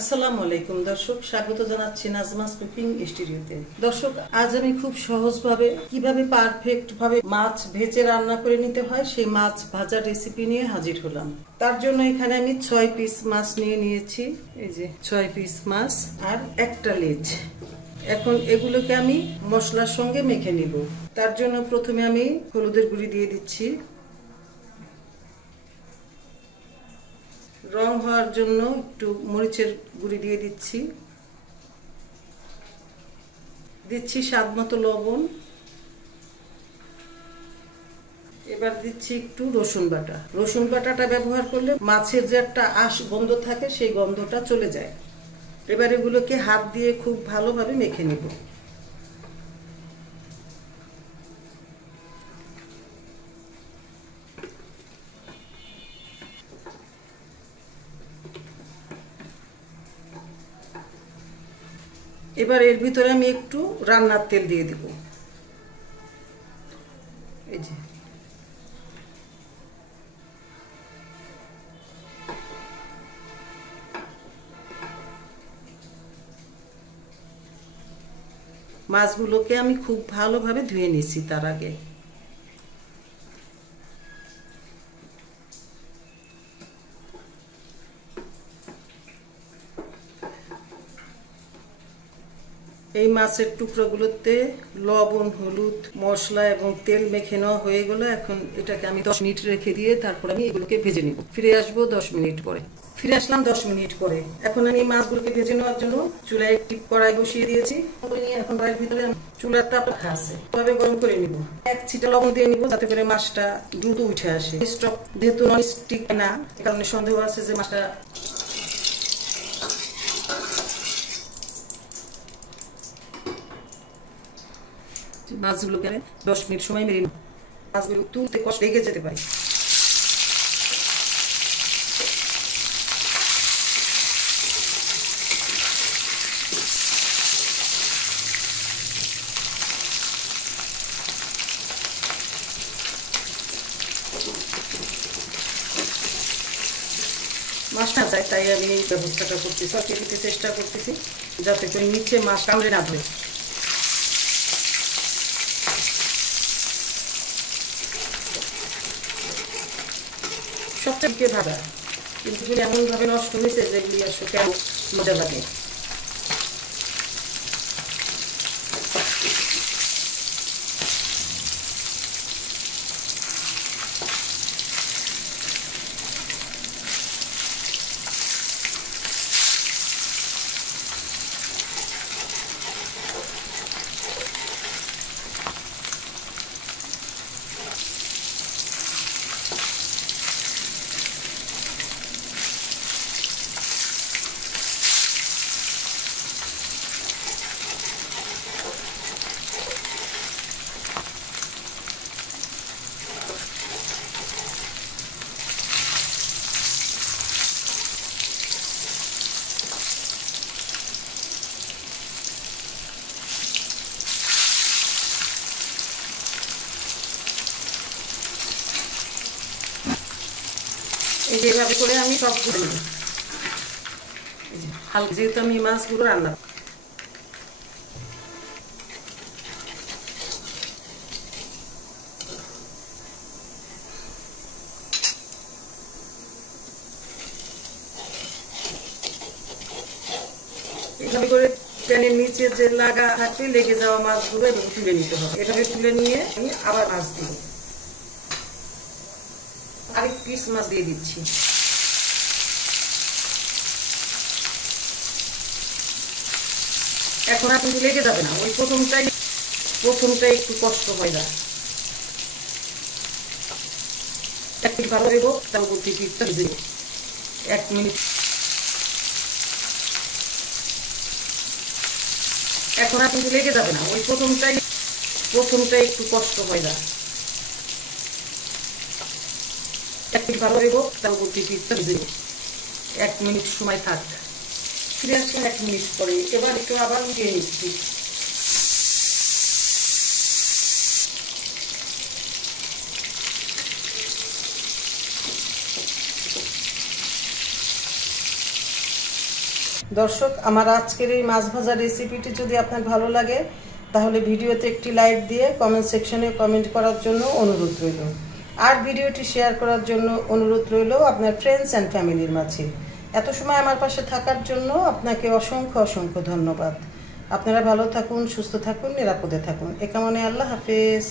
আসসালামু আলাইকুম দর্শক, স্বাগত জানাচ্ছি নাজমাস কুকিং স্টুডিওতে। দর্শক, আজ আমি খুব সহজভাবে কিভাবে পারফেক্ট ভাবে মাছ ভেজে রান্না করে নিতে হয় সেই মাছ ভাজার রেসিপি নিয়ে হাজির হলাম। তার জন্য এখানে আমি 6 পিস মাছ নিয়ে নিয়েছি। এই যে 6 পিস মাছ আর একটা লেজ। এখন এগুলোকে আমি মশলার সঙ্গে মেখে নিব। তার জন্য প্রথমে আমি হলুদের গুঁড়ি দিয়ে দিচ্ছি। রং হওয়ার জন্য একটু মরিচের গুঁড়ি দিয়ে দিচ্ছি স্বাদ মতো লবণ। এবার দিচ্ছি একটু রসুন বাটা। রসুন বাটাটা ব্যবহার করলে মাছের যে একটা গন্ধ থাকে সেই গন্ধটা চলে যায়। এবার এগুলোকে হাত দিয়ে খুব ভালোভাবে মেখে নেব। এবার এর ভিতরে আমি একটু রান্নার তেল দিয়ে দেব। এই যে মাছগুলোকে আমি খুব ভালোভাবে ধুয়ে নিচ্ছি। তার আগে এই মাছের টুকরোগুলোতে লবণ, হলুদ, মশলা এবং তেল মেখে নেওয়া হয়ে গেল। এখন এটাকে আমি 10 মিনিট রেখে দিয়ে তারপর আমি এগুলোকে ভেজে নিব। ফিরে আসবো 10 মিনিট পরে। ফিরে আসলাম 10 মিনিট পরে। এখন আমি মাছগুলোকে ভেজে নেওয়ার জন্য চুলায় একটি কড়াই বসিয়ে দিয়েছি। এখন কড়াইয়ের ভিতরে চুলার তাপ আছে এভাবে গরম করে নিব। 1 ছিটা লবণ দিয়ে নিব যাতে করে মাছটা দ্রুত উঠে আসে। স্টক যেহেতু নন স্টিক না, এ কারণে সন্দেহ আছে যে মাছটা মাছগুলোকে 10 মিনিট সময় মেরে নিব। মাছগুলো তুলতে কষ্ট লেগে যেতে পারে। মাছটা যায় তাই আমি এই ব্যবস্থাটা করতেছি। সরকে দিতে চেষ্টা করতেছি যাতে করে নিচে মাছ কামড়ে না ধরে। সবচেয়ে ভাজা কিন্তু এমন ভাবে নষ্ট হয়েছে যেগুলি আসলে কেন মজা লাগে। এই যে এভাবে করে আমি সবগুলো নেব। হালকা যেহেতু আমি মাছগুলো রান্না এভাবে করে প্যানের নিচে যে লাগা থাকে লেগে যাওয়া মাছগুলো এভাবে তুলে নিতে হবে। এভাবে তুলে নিয়ে আমি আবার মাছ দিব। আরেক পিস মাছ দিয়ে দিচ্ছি। এখন আর কিন্তু লেগে যাবে না। ওই প্রথমটাই একটু কষ্ট হয় না। এক মিনিট ভালো দেবো, পরবর্তী পিসটা ভেজে 1 মিনিট। এখন আর কিন্তু লেগে যাবে না। ওই প্রথমটাই একটু কষ্ট হয় না। 1 মিনিট ভালো দেবো, পরবর্তী পিসটা ভেজে 1 মিনিট সময় থাক। ফিরে আসলাম 1 মিনিট পরে। এবার একটু আবার উঠিয়ে নিচ্ছি। দর্শক, আমার আজকের এই মাছ ভাজা রেসিপিটি যদি আপনার ভালো লাগে তাহলে ভিডিওতে একটি লাইক দিয়ে কমেন্ট সেকশনে কমেন্ট করার জন্য অনুরোধ রইল। আর ভিডিওটি শেয়ার করার জন্য অনুরোধ রইল আপনার ফ্রেন্ডস অ্যান্ড ফ্যামিলির মাঝে। এত সময় আমার পাশে থাকার জন্য আপনাকে অসংখ্য অসংখ্য ধন্যবাদ। আপনারা ভালো থাকুন, সুস্থ থাকুন, নিরাপদে থাকুন। এ কামনে আল্লাহ হাফেজ।